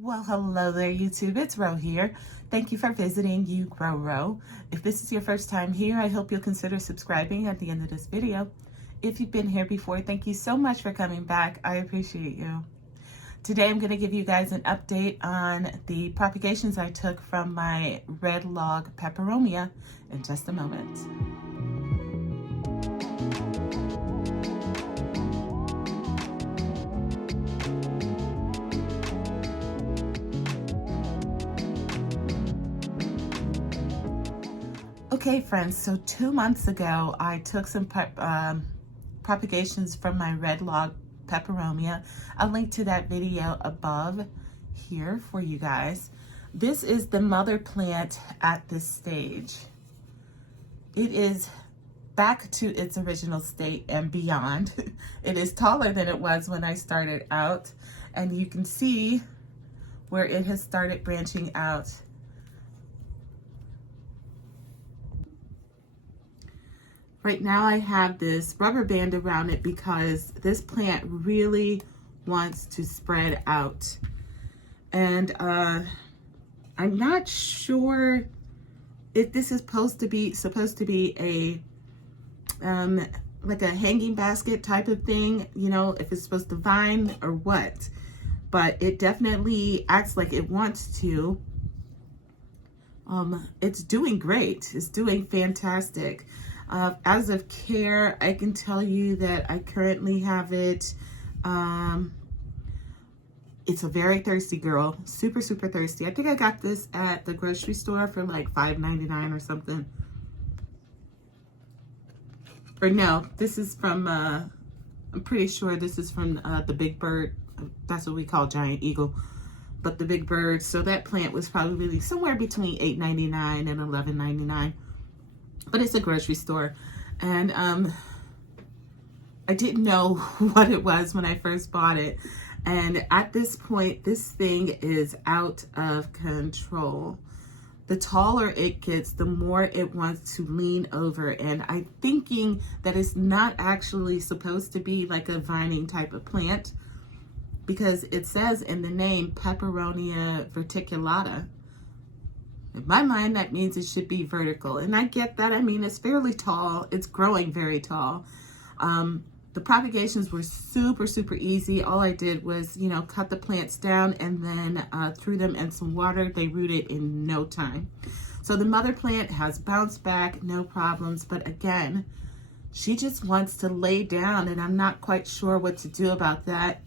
Well, hello there, YouTube. It's Ro here. Thank you for visiting You Grow Ro. If this is your first time here, I hope you'll consider subscribing at the end of this video. If you've been here before, thank you so much for coming back. I appreciate you. Today, I'm going to give you guys an update on the propagations I took from my Red Log Peperomia in just a moment. Okay, friends, so 2 months ago, I took some propagations from my Red Log Peperomia. I'll link to that video above here for you guys. This is the mother plant at this stage. It is back to its original state and beyond. It is taller than it was when I started out, and you can see where it has started branching out. Right now I have this rubber band around it because this plant really wants to spread out. And I'm not sure if this is supposed to be a like a hanging basket type of thing, you know, if it's supposed to vine or what. But it definitely acts like it wants to. It's doing great. It's doing fantastic. As of care, I can tell you that I currently have it. It's a very thirsty girl, super thirsty. I think I got this at the grocery store for like $5.99 or something. Or no, this is from, I'm pretty sure this is from the Big Bird. That's what we call Giant Eagle, but the Big Bird. So that plant was probably somewhere between $8.99 and $11.99. But it's a grocery store, and I didn't know what it was when I first bought it. And at this point, this thing is out of control. The taller it gets, the more it wants to lean over. And I'm thinking that it's not actually supposed to be like a vining type of plant, because it says in the name Peperomia verticillata. In my mind, that means it should be vertical. And I get that. I mean, it's fairly tall. It's growing very tall. The propagations were super easy. All I did was, you know, cut the plants down and then threw them in some water. They rooted in no time. So the mother plant has bounced back, no problems. But again, she just wants to lay down, and I'm not quite sure what to do about that.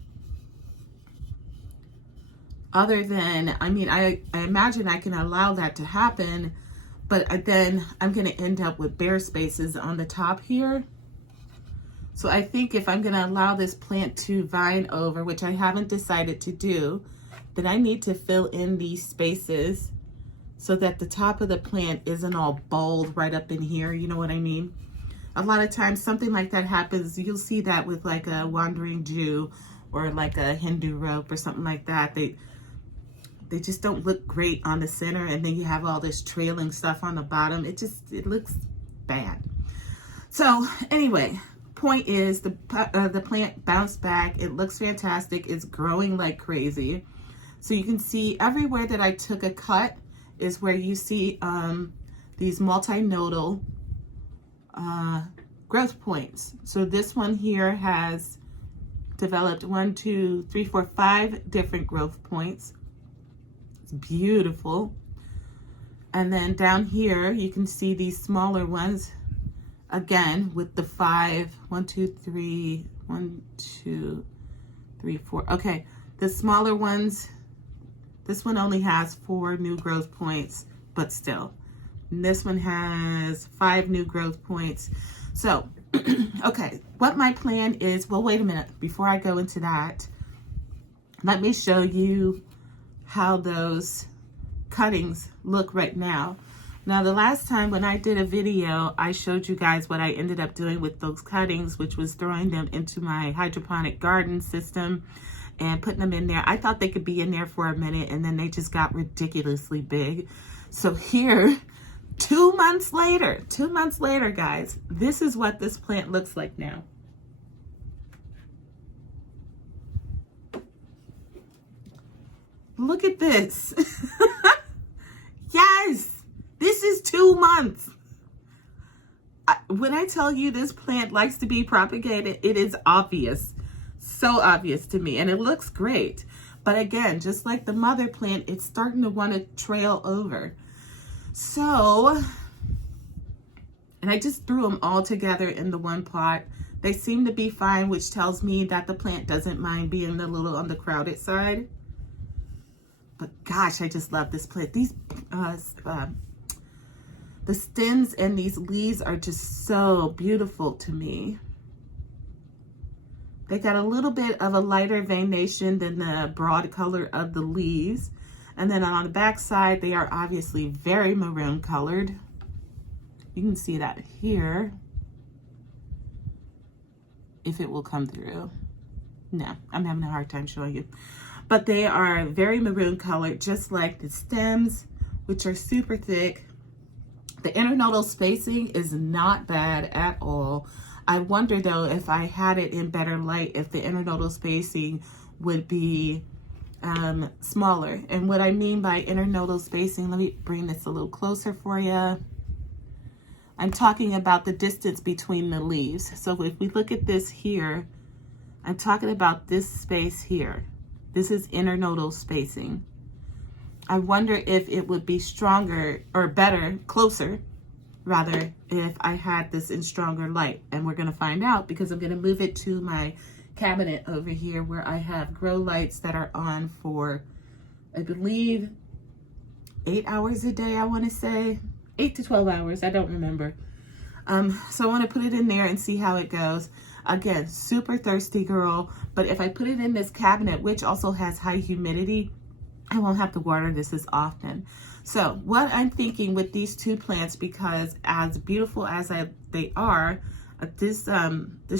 Other than, I mean, I imagine I can allow that to happen, but then I'm going to end up with bare spaces on the top here. So I think if I'm going to allow this plant to vine over, which I haven't decided to do, then I need to fill in these spaces so that the top of the plant isn't all bald right up in here. You know what I mean? A lot of times something like that happens. You'll see that with like a wandering Jew or like a Hindu rope or something like that. They just don't look great on the center, and then you have all this trailing stuff on the bottom. It looks bad. So anyway, point is the plant bounced back. It looks fantastic. It's growing like crazy. So you can see everywhere that I took a cut is where you see these multi-nodal growth points. So this one here has developed 1, 2, 3, 4, 5 different growth points. Beautiful. And then down here you can see these smaller ones again with the 5, 1, 2, 3, 1, 2, 3, 4. Okay, the smaller ones, this one only has 4 new growth points, but still. And this one has 5 new growth points. So okay, what my plan is, well, wait a minute, before I go into that, let me show you how those cuttings look right now. Now, the last time when I did a video, I showed you guys what I ended up doing with those cuttings, which was throwing them into my hydroponic garden system and putting them in there. I thought they could be in there for a minute, and then they just got ridiculously big. So here, 2 months later, guys, this is what this plant looks like now. Look at this. Yes, this is 2 months. When I tell you this plant likes to be propagated, it is obvious. So obvious to me, and it looks great. But again, just like the mother plant, it's starting to want to trail over. So, and I just threw them all together in the one pot. They seem to be fine, which tells me that the plant doesn't mind being a little on the crowded side. But gosh, I just love this plant. These, the stems and these leaves are just so beautiful to me. They got a little bit of a lighter veination than the broad color of the leaves. And then on the back side, they are obviously very maroon colored. You can see that here. If it will come through. No, I'm having a hard time showing you. But they are very maroon colored, just like the stems, which are super thick. The internodal spacing is not bad at all. I wonder though, if I had it in better light, if the internodal spacing would be smaller. And what I mean by internodal spacing, let me bring this a little closer for you. I'm talking about the distance between the leaves. So if we look at this here, I'm talking about this space here. This is internodal spacing. I wonder if it would be stronger or better, closer, rather, if I had this in stronger light. And we're gonna find out because I'm gonna move it to my cabinet over here where I have grow lights that are on for, I believe, 8 hours a day, I wanna say. 8 to 12 hours, I don't remember. So I want to put it in there and see how it goes. Again, super thirsty girl, but if I put it in this cabinet, which also has high humidity, I won't have to water this as often. So what I'm thinking with these two plants, because as beautiful as they are, this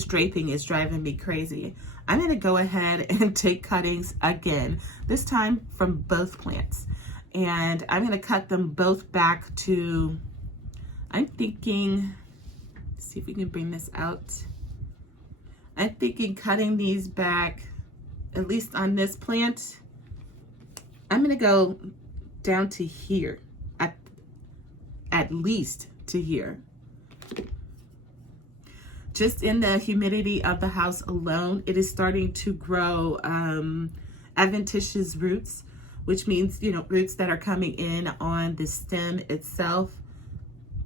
draping is driving me crazy. I'm going to go ahead and take cuttings again, this time from both plants. And I'm going to cut them both back to, I'm thinking, let's see if we can bring this out. I'm thinking cutting these back, at least on this plant, I'm going to go down to here, at least to here. Just in the humidity of the house alone, it is starting to grow Adventitious roots, which means, you know, roots that are coming in on the stem itself,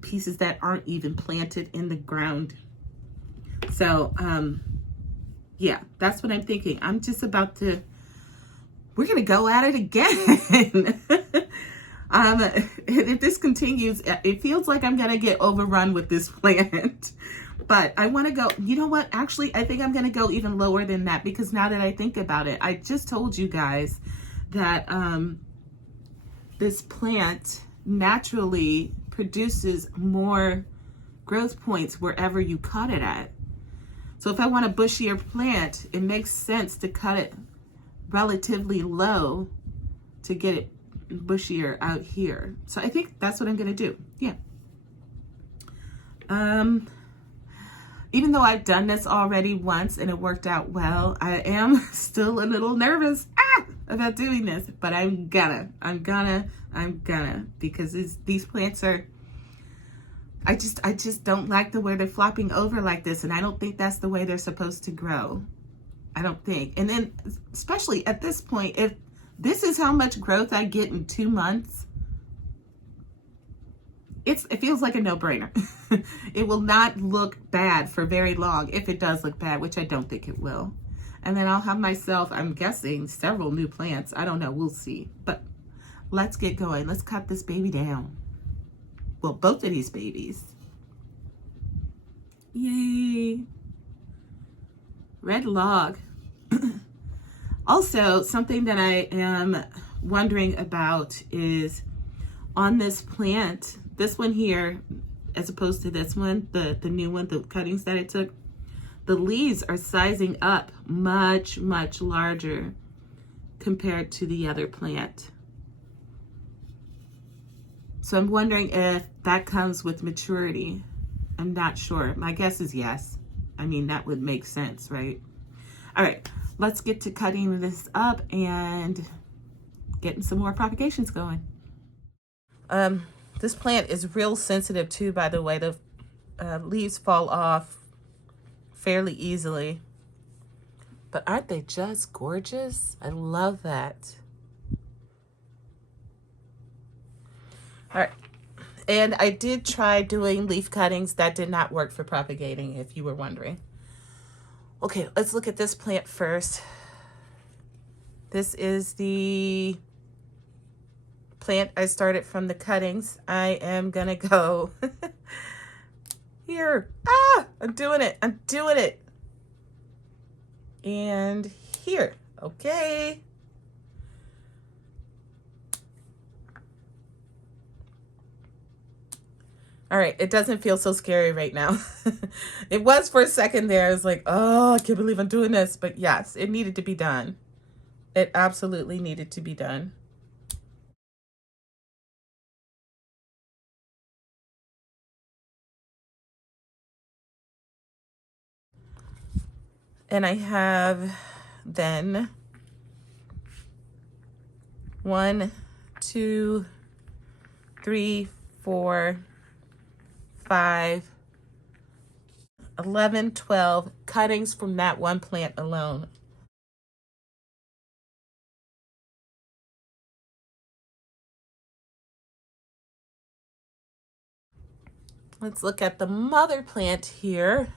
pieces that aren't even planted in the ground. So, yeah, that's what I'm thinking. I'm just about to, we're going to go at it again. If this continues, it feels like I'm going to get overrun with this plant. But I want to go, you know what? Actually, I think I'm going to go even lower than that because now that I think about it, I just told you guys that this plant naturally produces more growth points wherever you cut it at. So if I want a bushier plant, it makes sense to cut it relatively low to get it bushier out here. So I think that's what I'm going to do. Yeah. Even though I've done this already once and it worked out well, I am still a little nervous about doing this, but I'm gonna, because these plants are, I just don't like the way they're flopping over like this, and I don't think that's the way they're supposed to grow. I don't think. And then, especially at this point, if this is how much growth I get in 2 months, it feels like a no-brainer. It will not look bad for very long, if it does look bad, which I don't think it will. And then I'll have myself, I'm guessing, several new plants. I don't know, we'll see. But let's get going. Let's cut this baby down. Well, both of these babies. Yay. Red Log. Also, something that I am wondering about is on this plant, this one here, as opposed to this one, the new one, the cuttings that I took, the leaves are sizing up much, much larger compared to the other plant. So I'm wondering if that comes with maturity. I'm not sure. My guess is yes. I mean, that would make sense, right? All right, let's get to cutting this up and getting some more propagations going. This plant is real sensitive too, by the way. The leaves fall off fairly easily. But aren't they just gorgeous? I love that. All right. And I did try doing leaf cuttings. That did not work for propagating, if you were wondering. Okay, let's look at this plant first. This is the plant I started from the cuttings. I am gonna go here. Ah, I'm doing it. I'm doing it. And here. Okay. All right, it doesn't feel so scary right now. It was for a second there. I was like, oh, I can't believe I'm doing this. But yes, it needed to be done. It absolutely needed to be done. And I have then 1, 2, 3, 4, 5, 11, 12 cuttings from that one plant alone. Let's look at the mother plant here.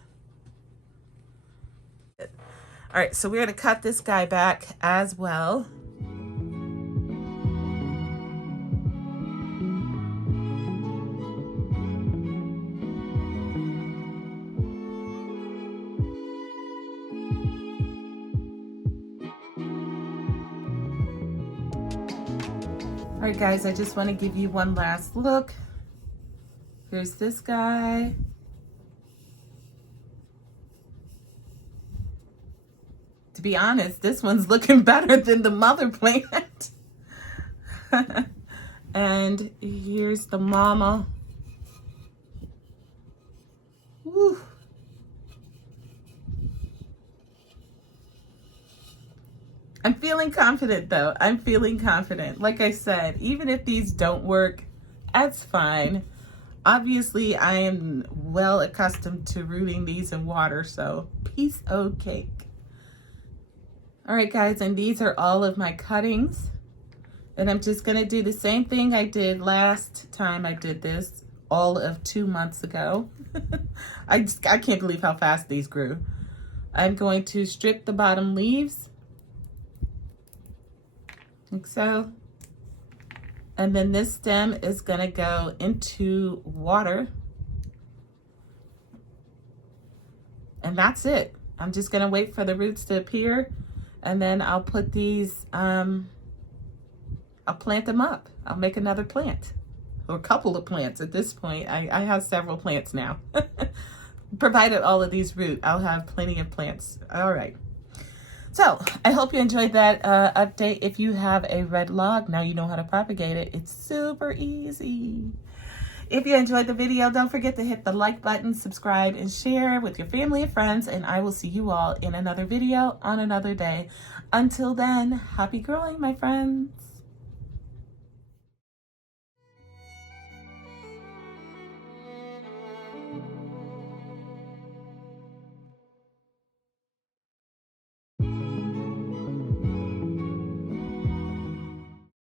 All right, so we're going to cut this guy back as well. All right, guys, I just want to give you one last look. Here's this guy. To be honest, this one's looking better than the mother plant. And here's the mama. Woo. I'm feeling confident though. I'm feeling confident. Like I said, even if these don't work, that's fine. Obviously, I am well accustomed to rooting these in water, so piece of cake. All right, guys, and these are all of my cuttings. And I'm just gonna do the same thing I did last time I did this, all of 2 months ago. I can't believe how fast these grew. I'm going to strip the bottom leaves, like so. And then this stem is gonna go into water. And that's it. I'm just gonna wait for the roots to appear, and then I'll put these, I'll plant them up. I'll make another plant, or a couple of plants at this point. I have several plants now. Provided all of these root, I'll have plenty of plants. All right. So I hope you enjoyed that update. If you have a red log, now you know how to propagate it. It's super easy. If you enjoyed the video, don't forget to hit the like button, subscribe, and share with your family and friends. And I will see you all in another video on another day. Until then, happy growing, my friends.